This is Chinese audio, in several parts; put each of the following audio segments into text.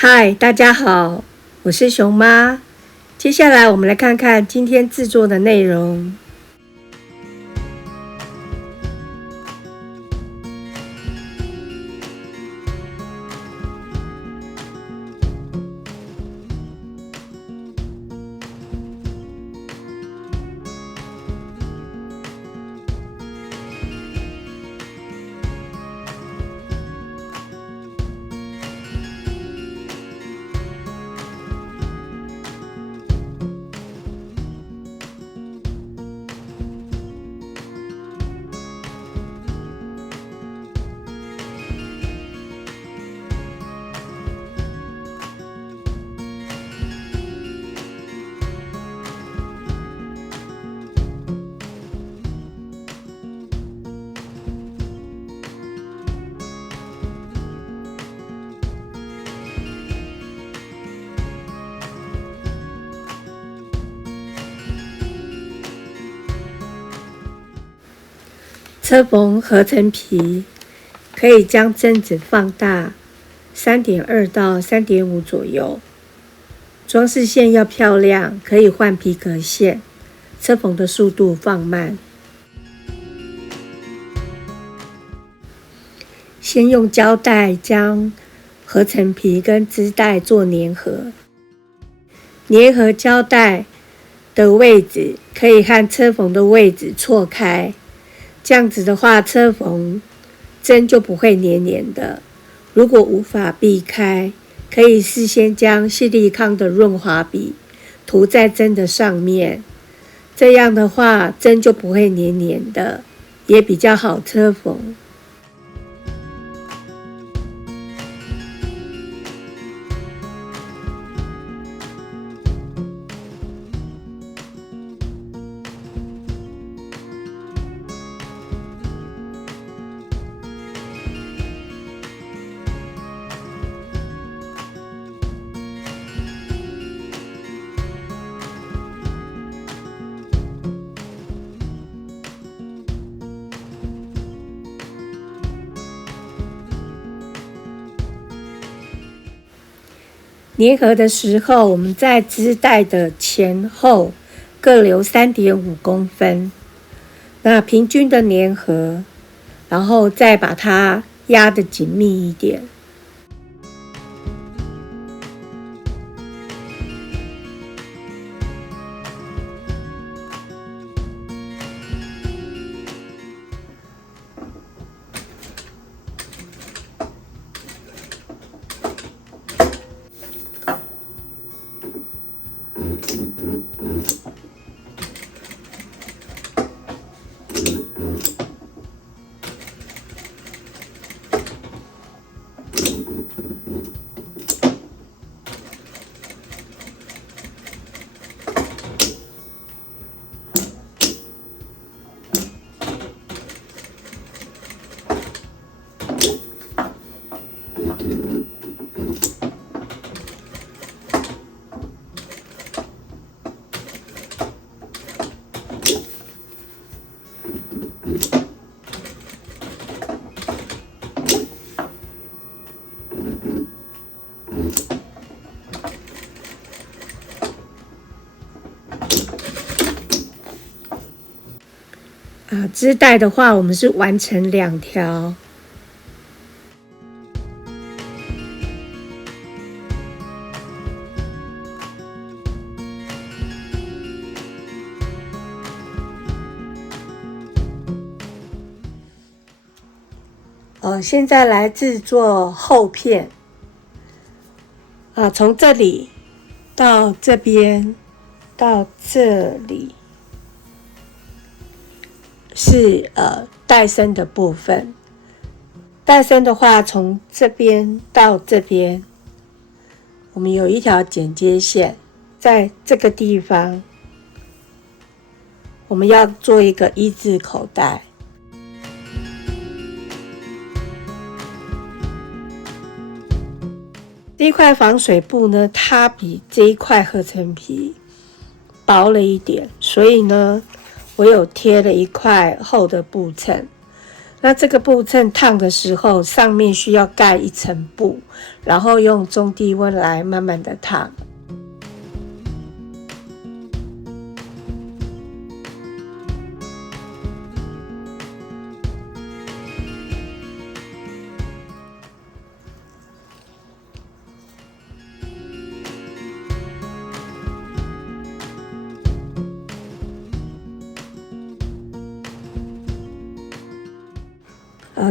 嗨，大家好，我是熊妈。接下来我们来看看今天制作的内容。车缝合成皮可以将针子放大 3.2 到 3.5 左右。装饰线要漂亮，可以换皮革线，车缝的速度放慢。先用胶带将合成皮跟织带做粘合，粘合胶带的位置可以和车缝的位置错开，这样子的话，车缝针就不会黏黏的。如果无法避开，可以事先将矽利康的润滑笔涂在针的上面，这样的话，针就不会黏黏的，也比较好车缝。粘合的时候，我们在织带的前后各留 3.5 公分，那平均的粘合，然后再把它压得紧密一点。织带的话，我们是完成2条。现在来制作后片。从这里到这边到这里是带身的部分。带身的话，从这边到这边，我们有一条剪接线，在这个地方，我们要做一个1字口袋。这一块防水布呢，它比这一块合成皮薄了一点，所以呢，我有贴了一块厚的布层。那这个布趁烫的时候，上面需要盖一层布，然后用中低温来慢慢的烫。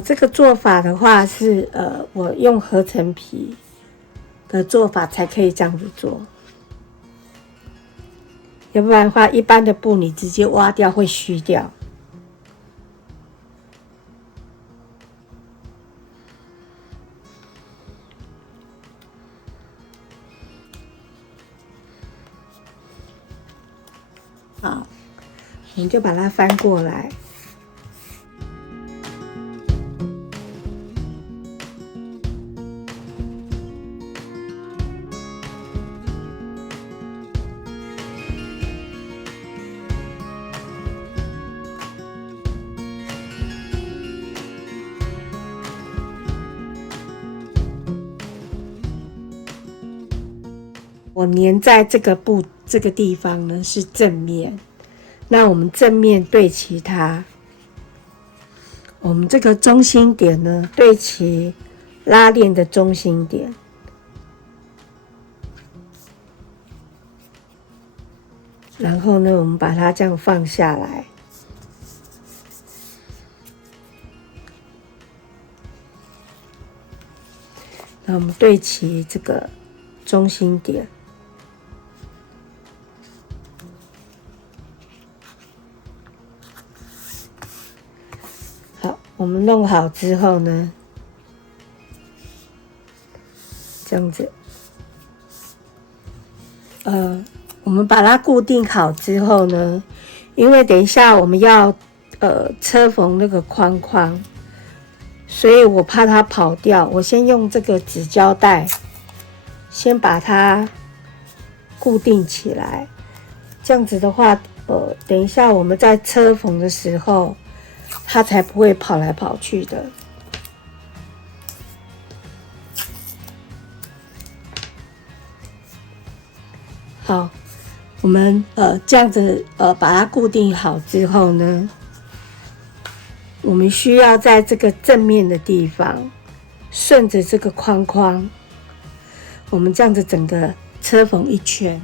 这个做法的话是我用合成皮的做法才可以这样子做，要不然的话，一般的布你直接挖掉会虚掉。好，我们就把它翻过来。我粘在这个布这个地方呢是正面，那我们正面对齐它，我们这个中心点呢对齐拉链的中心点，然后呢我们把它这样放下来，那我们对齐这个中心点。我们弄好之后呢，这样子，我们把它固定好之后呢，因为等一下我们要车缝那个框框，所以我怕它跑掉，我先用这个纸胶带先把它固定起来。这样子的话，等一下我们在车缝的时候，它才不会跑来跑去的。好，我们这样子把它固定好之后呢，我们需要在这个正面的地方，顺着这个框框，我们这样子整个车缝一圈。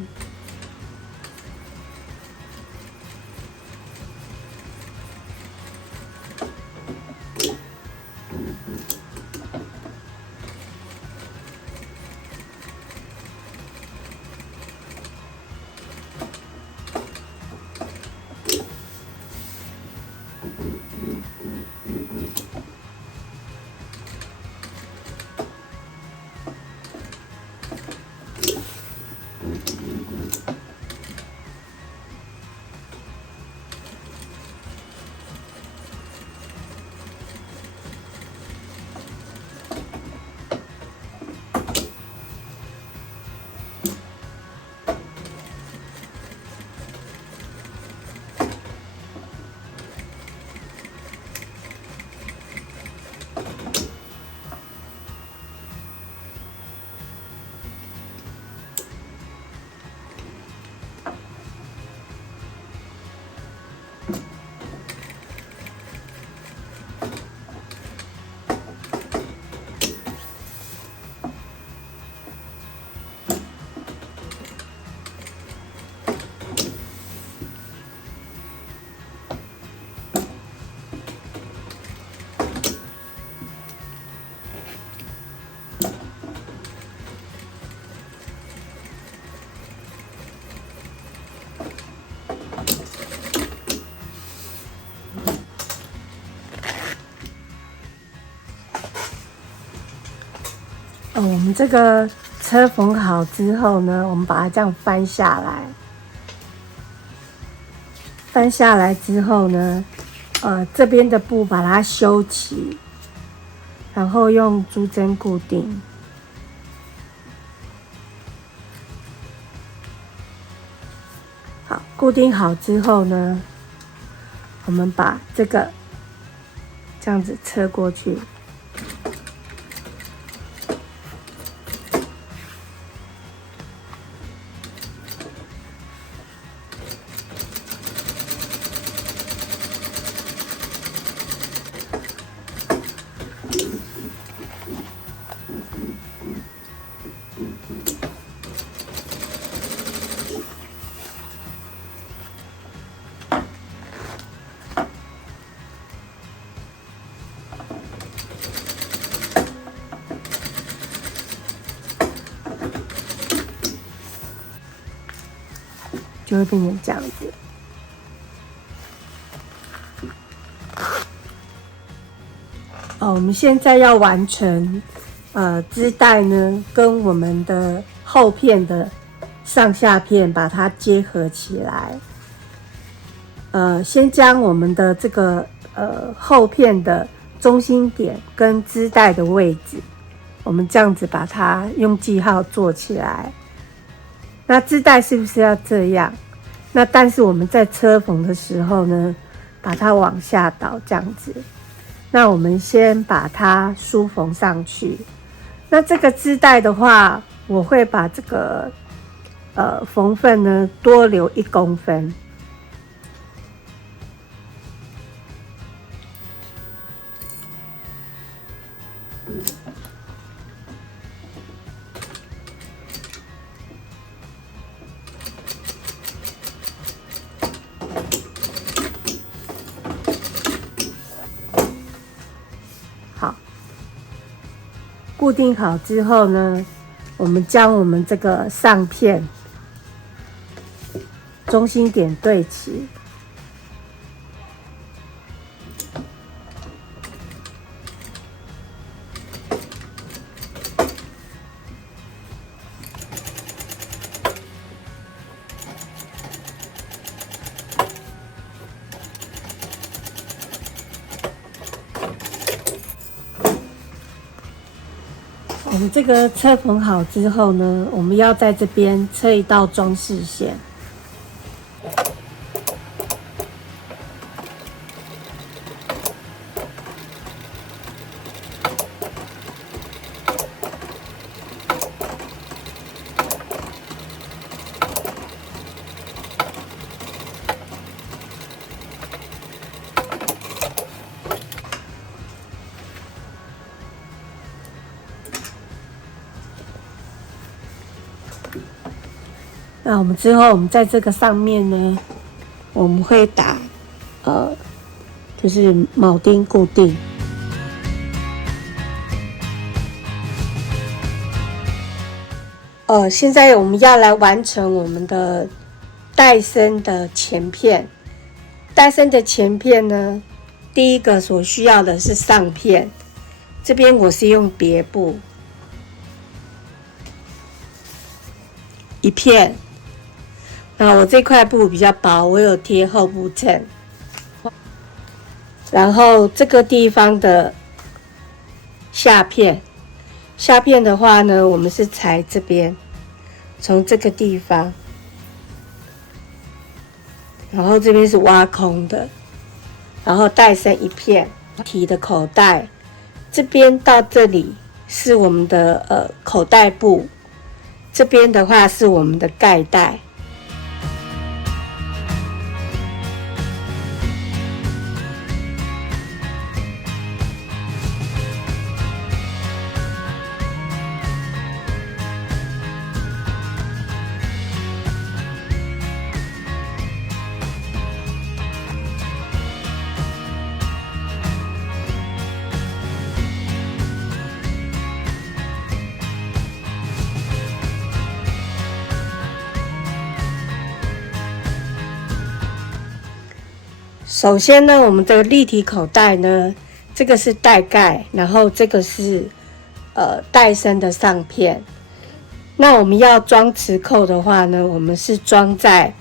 我们这个车缝好之后呢，我们把它这样翻下来。翻下来之后呢，这边的布把它修齐，然后用珠针固定。好，固定好之后呢，我们把这个这样子车过去。就会变成这样子。我们现在要完成织带呢，跟我们的后片的上下片把它结合起来。先将我们的这个后片的中心点跟织带的位置，我们这样子把它用记号做起来。那织带是不是要这样？那但是我们在车缝的时候呢，把它往下倒这样子。那我们先把它梳缝上去。那这个织带的话，我会把这个缝份呢多留1公分。好，固定好之后呢，我们将我们这个上片中心点对齐。我们这个车缝好之后呢，我们要在这边车一道装饰线。那我们之后，我们在这个上面呢，我们会打，就是铆钉固定。现在我们要来完成我们的带身的前片。带身的前片呢，第一个所需要的是上片，这边我是用别布1片。那我这块布比较薄，我有贴厚布衬。然后这个地方的下片的话呢，我们是裁这边，从这个地方，然后这边是挖空的，然后带身1片，提的口袋，这边到这里是我们的口袋布，这边的话是我们的盖带。首先呢，我们的立体口袋呢，这个是带盖，然后这个是带身的上片。那我们要装磁扣的话呢，我们是装在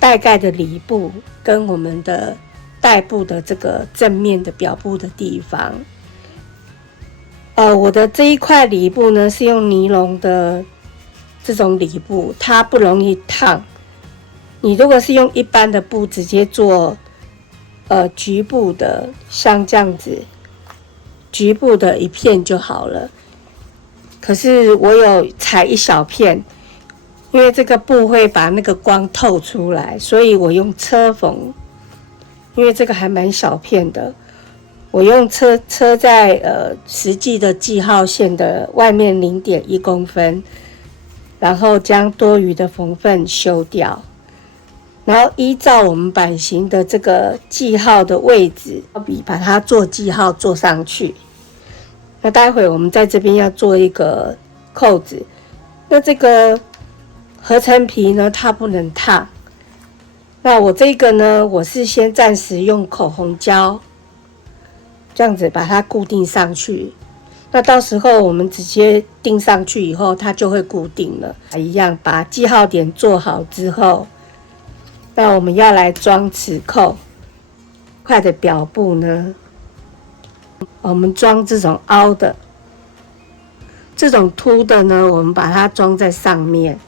带盖的里部跟我们的带部的这个正面的表布的地方。我的这一块里布呢是用尼龙的这种里布，它不容易烫。你如果是用一般的布直接做局部的，像这样子，局部的一片就好了。可是我有裁一小片，因为这个布会把那个光透出来，所以我用车缝，因为这个还蛮小片的，我用车在实际的记号线的外面0.1公分，然后将多余的缝缝修掉。然后依照我们版型的这个记号的位置，把它做记号做上去。那待会我们在这边要做一个扣子，那这个合成皮呢，它不能烫。那我这个呢，我是先暂时用口红胶这样子把它固定上去。那到时候我们直接钉上去以后，它就会固定了。一样把记号点做好之后，那我们要来装齿扣块的表布呢，我们装这种凹的，这种凸的呢，我们把它装在上面。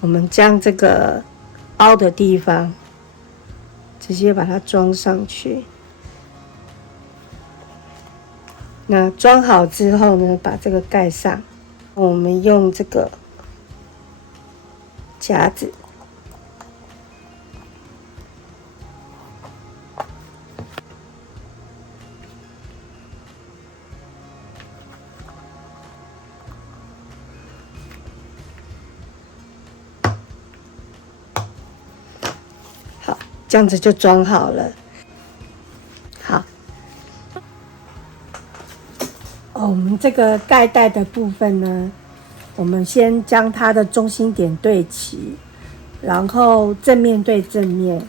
我们将这个凹的地方直接把它装上去。那装好之后呢，把这个盖上。我们用这个夹子，好，这样子就装好了。好。我们这个盖带的部分呢，我们先将它的中心点对齐，然后正面对正面。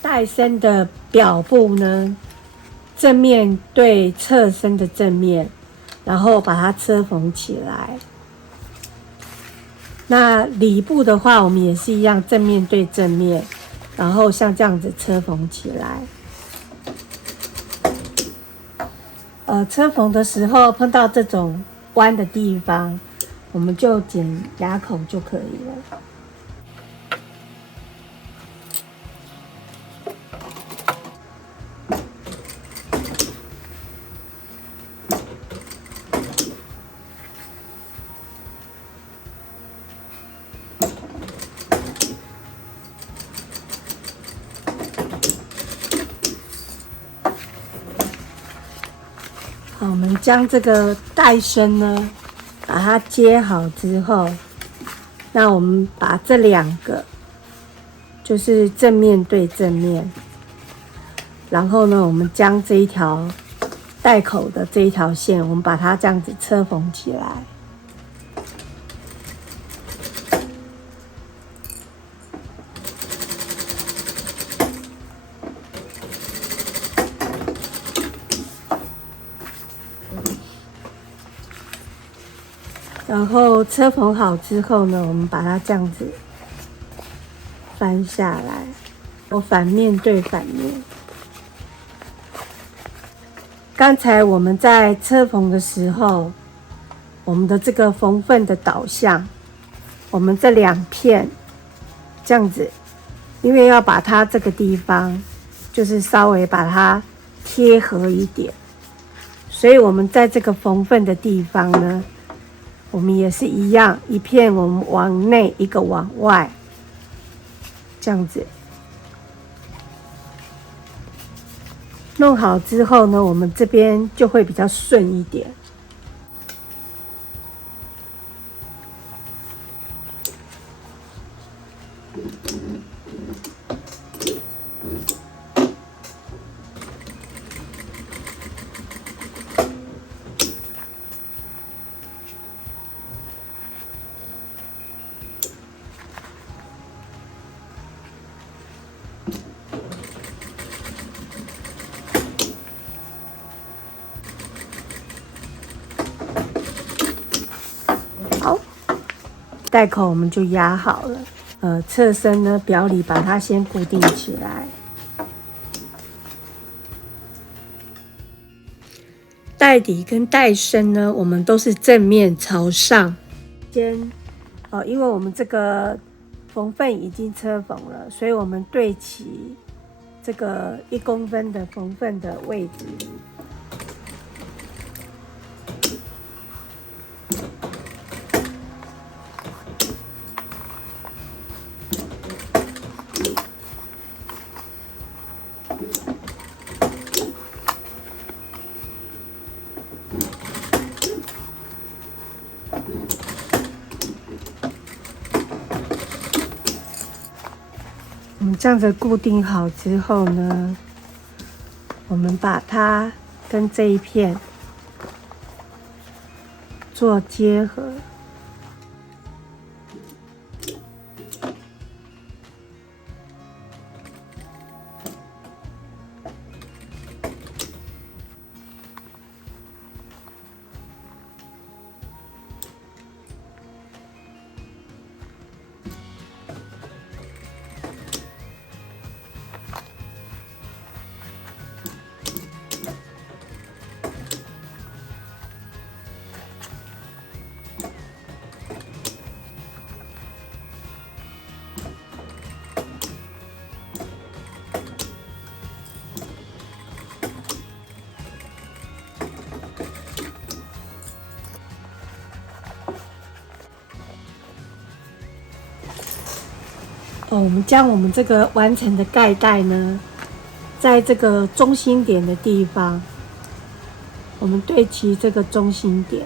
带身的表布呢，正面对侧身的正面，然后把它车缝起来。那里部的话，我们也是一样，正面对正面，然后像这样子车缝起来。车缝的时候碰到这种弯的地方，我们就剪牙口就可以了。好，我们将这个带身呢，把它接好之后，那我们把这2个，就是正面对正面，然后呢，我们将这一条带口的这一条线，我们把它这样子车缝起来。然后车缝好之后呢，我们把它这样子翻下来，我反面对反面。刚才我们在车缝的时候，我们的这个缝份的导向，我们这2片这样子，因为要把它这个地方就是稍微把它贴合一点，所以我们在这个缝份的地方呢，我们也是一样，一片我们往内，一个往外，这样子弄好之后呢，我们这边就会比较顺一点。好，带口我们就压好了。侧身呢，表里把它先固定起来。带底跟带身呢，我们都是正面朝上。因为我们这个缝份已经车缝了，所以我们对齐这个1公分的缝份的位置。我们这样子固定好之后呢，我们把它跟这一片做结合。我们将我们这个完成的盖带呢，在这个中心点的地方，我们对齐这个中心点，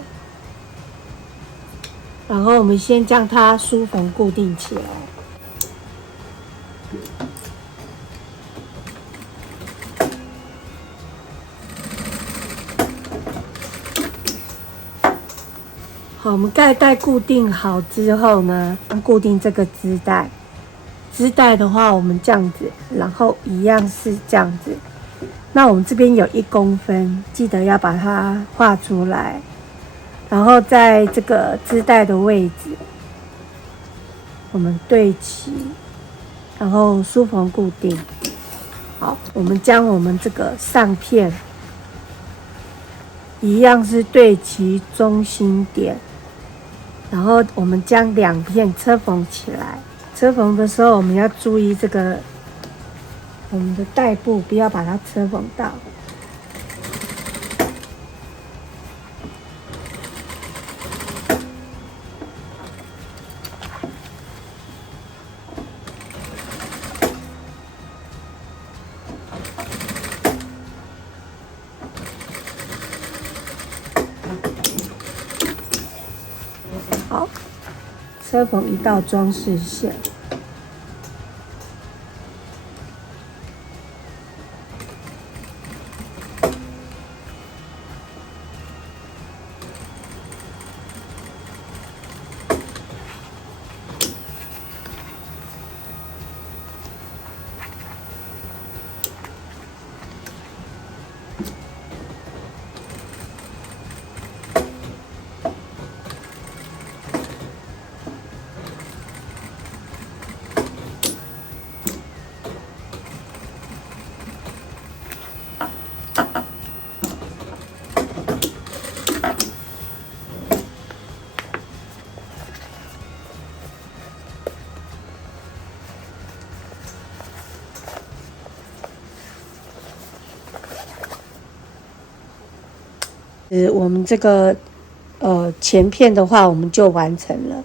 然后我们先将它梳缝固定起来。好，我们盖带固定好之后呢，固定这个织带。织带的话，我们这样子，然后一样是这样子。那我们这边有1公分，记得要把它画出来。然后在这个织带的位置，我们对齐，然后梳缝固定。好，我们将我们这个上片一样是对齐中心点，然后我们将2片车缝起来。车缝的时候，我们要注意这个我们的带部，不要把它车缝到。好，车缝1道装饰线。我们这个前片的话，我们就完成了。